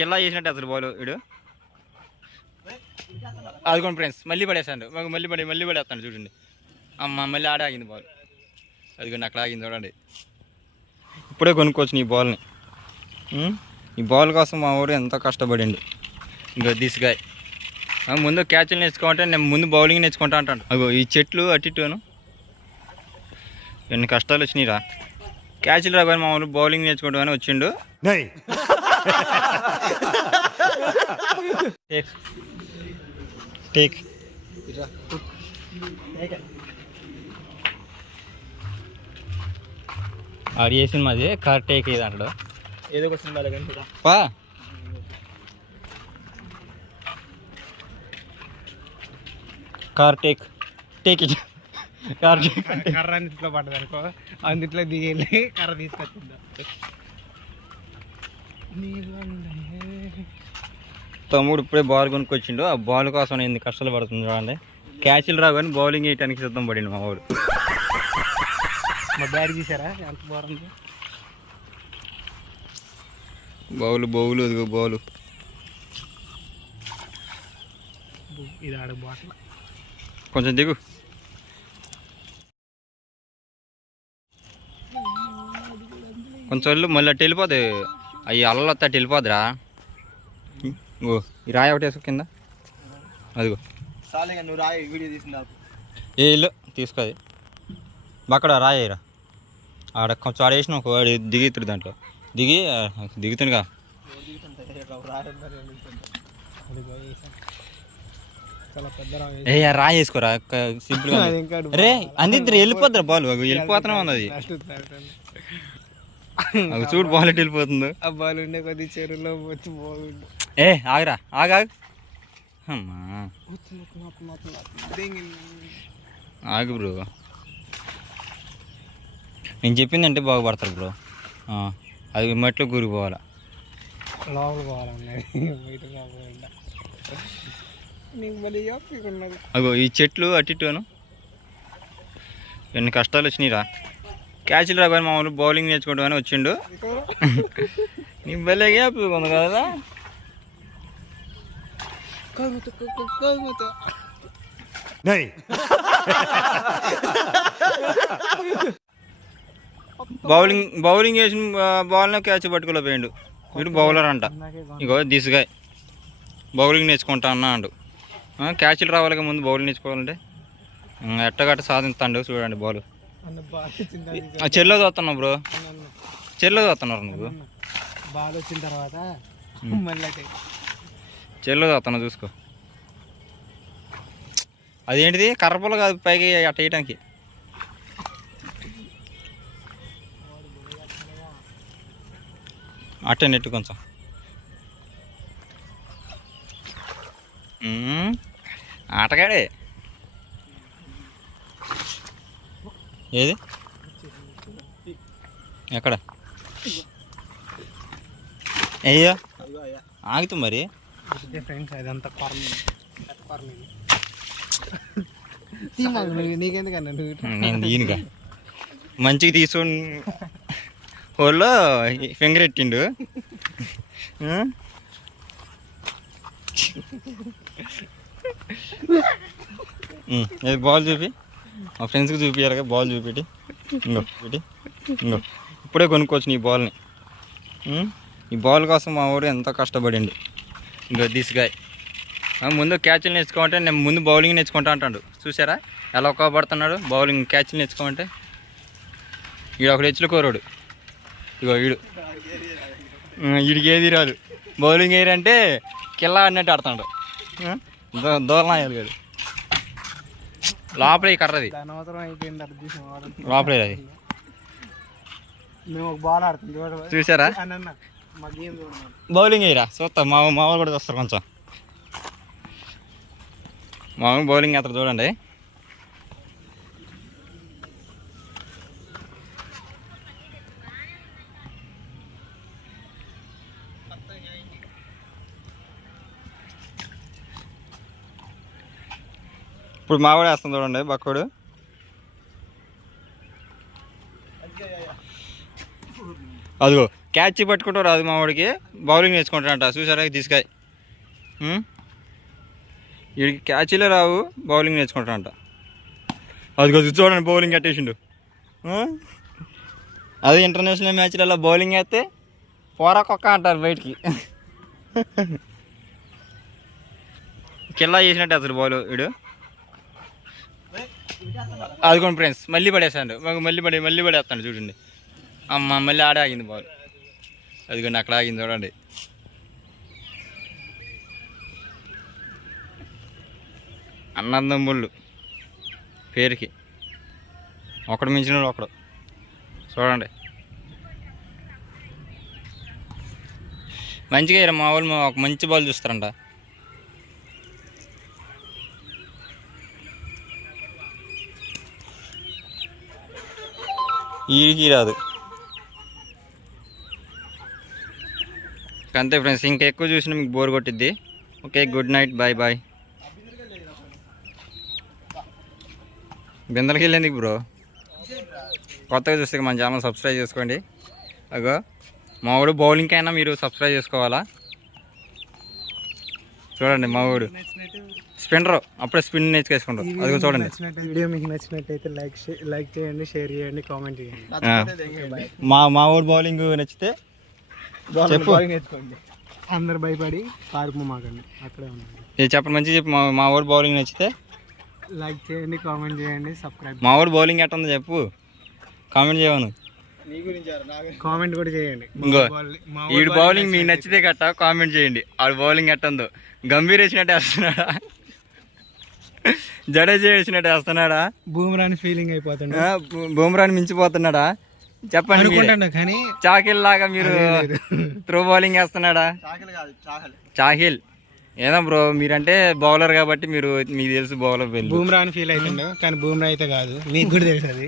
కిల్లా చేసినట్టు అసలు బాల్ వీడు అదిగోండి ఫ్రెండ్స్ మళ్ళీ పడేస్తాడు మళ్ళీ పడేస్తాడు చూడండి అమ్మ మళ్ళీ ఆడ ఆగింది బాల్ అదిగోండి అక్కడ ఆగింది చూడండి ఇప్పుడే కొనుక్కోవచ్చు ఈ బాల్ని ఈ బాల్ కోసం మా ఊరు ఎంతో కష్టపడింది ఇంకా దిస్గాయ్ ముందు క్యాచ్లు నేర్చుకోమంటే నేను ముందు బౌలింగ్ నేర్చుకుంటా అంటాను అగో ఈ చెట్లు అటును ఎన్ని కష్టాలు వచ్చినాయిరా క్యాచ్లు రాగానే మా ఊరు బౌలింగ్ నేర్చుకుంటామని వచ్చిండు టేక్ ఆడు చేసింది మాది కార్ టేక్ ఇది అంటాడు ఏదో ఒక సినిమా పా కార్ టేక్ ఇట్ కార్ కర్ర అన్నింటిలో పడ్డది అనుకో అందుట్లో దిగి కర్ర తీసుకొచ్చిందా తమ్ముడు ఇప్పుడే బాల్ కొనుక్కొచ్చిండు ఆ బాల్ కోసం నేను ఎన్ని కష్టాలు పడుతుంది చూడండి క్యాచ్లు రాగానే బౌలింగ్ వేయడానికి సిద్ధం పడిండు మా వాడు మా బ్యాట్ తీసారా ఎంత బాగుంది బౌలు అదిగో బౌలు ఇది ఆడ బాటల కొంచెం దిగు కొంచెం వెళ్ళు మళ్ళీ అట్టు వెళ్ళిపోద్ది అవి అల్లత్త అట్టు వెళ్ళిపోద్దిరా ఓ ఈ రాయి ఒకటి వేసుకో కింద అదిగో సాలేగా నువ్వు రాయి వీడియో తీసిందా ఏ ఇల్లు తీసుకోది అక్కడ రాయరా ఆడ కొంచెం ఆడేసిన ఒక వాడు దిగుతుడు దాంట్లో దిగుతుందిగా ఏ రాయి వేసుకోరా సింపుల్గా రే అందిద్దరు వెళ్ళిపోద్దిరా బాల్ వెళ్ళిపోతూనే ఉంది అది అది చూడు బాల్ ఎటు వెళ్ళిపోతుందో ఆ బాల్ ఉండే కొద్ది చెరువులో వచ్చి బాగుండు ఏ ఆగరా ఆగా అమ్మా ఆగు బ్రో నేను చెప్పిందంటే బాగుపడతారు బ్రో అది మట్లో కూరిపోవాలా లోపల పోవాలన్నది బయట కాకుండా నీకు మళ్ళీ ఉన్నది అగో ఈ చెట్లు అటును ఎన్ని కష్టాలు వచ్చినాయిరా క్యాచ్లు రాగానే మామూలు బౌలింగ్ నేర్చుకుంటామని వచ్చిండు నీ భలేగా ఉంది కదా బౌలింగ్ చేసిన బాల్నే క్యాచ్ పట్టుకోలేకపోయాడు వీడు బౌలర్ అంట ఇగో దిశగా బౌలింగ్ నేర్చుకుంటా అన్నా అండు క్యాచ్లు రావాలి ముందు బౌలింగ్ నేర్చుకోవాలంటే ఎట్టగట్ట సాధిస్తాడు చూడండి బాల్ చెల్లో చూస్తున్నావు బ్రో చెల్లో చూస్తున్నారు నువ్వు బాల్ వచ్చిన తర్వాత చెల్లో చూస్తున్నావు చూసుకో అదేంటిది కర్రపుల్ల కాదు పైకి అట్ట వేయటానికి అట్టే నెట్టు కొంచెం ఆటగాడే ఏది ఎక్కడ అయ్యో ఆగుతు మరి ఫ్రెండ్స్ అదంతా నీకెందుకన్నా నేను దీనిగా మంచిగా తీసుకొని హోల్లో ఫింగర్ ఎట్టిండు బాల్ చూపి మా ఫ్రెండ్స్కి చూపించారు బాల్ చూపెట్టి ఇంకో ఇప్పుడే కొనుక్కోవచ్చు ఈ బాల్ని ఈ బాల్ కోసం మా ఊరు ఎంతో కష్టపడిండు ఇంకో దిస్గాయ్ ముందు క్యాచ్లు నేర్చుకోమంటే నేను ముందు బౌలింగ్ నేర్చుకుంటా అంటాడు చూసారా ఎలా ఒక్కబడుతున్నాడు బౌలింగ్ క్యాచ్లు నేర్చుకోమంటే వీడు ఒకడు హెచ్చులు కోరాడు ఇగో వీడికి ఏది రాదు బౌలింగ్ వేయరంటే కిల్లా ఆడినట్టు ఆడుతున్నాడు దూరం అయ్యాలి కాదు లోపలే కర్రది లోపలే అది చూసారా బౌలింగ్ వేయరా చూస్తా మామూలు కూడా చూస్తారు కొంచెం మామూలు బౌలింగ్ అతను చూడండి ఇప్పుడు మావాడు వేస్తాం చూడండి బక్కడు అదిగో క్యాచ్ పట్టుకుంటూ రాదు మా వాడికి, బౌలింగ్ నేర్చుకుంటాడంట. చూసారా తీసుకాయ, వీడికి క్యాచ్లే రావు, బౌలింగ్ నేర్చుకుంటాడంట. అది కొంచెం చూడండి బౌలింగ్ కట్టేసిండు. అది ఇంటర్నేషనల్ మ్యాచ్లలో బౌలింగ్ వేస్తే పోరా కుక్క అంటారు బయటికి. కిల్లా చేసినట్టు అసలు బాల్ వీడు. అదిగోండి ఫ్రెండ్స్, మళ్ళీ పడేసాడు, మళ్ళీ పడేస్తాడు చూడండి. అమ్మ మళ్ళీ ఆడే ఆగింది బాల్. అదిగోండి అక్కడ ఆగింది చూడండి. అన్నదమ్ముళ్ళు పేరుకి ఒకడు మించిన ఒకడు చూడండి. మంచిగా మా వాళ్ళు ఒక మంచి బాల్ చూస్తారంట. ఈడికి రాదు. అంతే ఫ్రెండ్స్, ఇంకా ఎక్కువ చూసినా మీకు బోర్ కొట్టిద్ది. Okay, good night, bye bye. బిందెలకి వెళ్ళేందుకు బ్రో? కొత్తగా చూస్తే మన ఛానల్ సబ్స్క్రైబ్ చేసుకోండి. అగో మా వాడు బౌలింగ్ అయినా మీరు సబ్స్క్రైబ్ చేసుకోవాలా. చూడండి మా వాడు స్పిన్నర్, అప్పుడే స్పిన్ నేర్చుకేసుకుంటాం. అది చూడండి. వీడియో మీకు నచ్చినట్టయితే లైక్ చేయండి, షేర్ చేయండి, కామెంట్ చేయండి. మా ఊరు బౌలింగ్ నచ్చితే చెప్పు, నేర్చుకోండి. అందరు భయపడి పార్పు మాకండి, అక్కడే ఉండండి. చెప్పండి మంచిగా చెప్పు. మా ఊరు బౌలింగ్ నచ్చితే లైక్ చేయండి, కామెంట్ చేయండి, సబ్స్క్రైబ్. మా ఊరు బౌలింగ్ ఎట్ట ఉందో చెప్పు, కామెంట్ చేయను. కామెంట్ కూడా చేయండి. ఇంకో ఈడు బౌలింగ్ మీకు నచ్చితే గట్ట కామెంట్ చేయండి. ఆడు బౌలింగ్ ఎట్ట ఉందో. గంభీర్ వేసినట్టు వేస్తున్నాడా, జడేజా వేసినట్టు వేస్తున్నాడా, బూమ్రాని ఫీలింగ్ అయిపోతుంది, బూమ్రాని మించిపోతున్నాడా చెప్పండి. అనుకుంటాను కానీ చాకిల్ లాగా మీరు త్రో బౌలింగ్ వేస్తున్నాడా? చాహిల్ ఏదో బ్రో, మీరంటే బౌలర్ కాబట్టి మీకు తెలుసు బౌలర్ వెళ్ళి బూమ్రా అని ఫీల్ అవుతుండే, కానీ బూమ్రా అయితే కాదు, మీకు కూడా తెలుసు అది.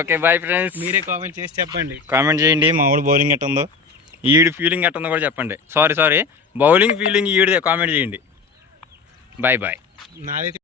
Okay bye friends. మీరే కామెంట్ చేసి చెప్పండి, కామెంట్ చేయండి. మా ఊడు బౌలింగ్ ఎట్ట ఉందో, ఈడు ఫీలింగ్ ఎట్ట ఉందో కూడా చెప్పండి. సారీ బౌలింగ్ ఫీలింగ్ ఈడిదే కామెంట్ చేయండి. Bye bye. నాదైతే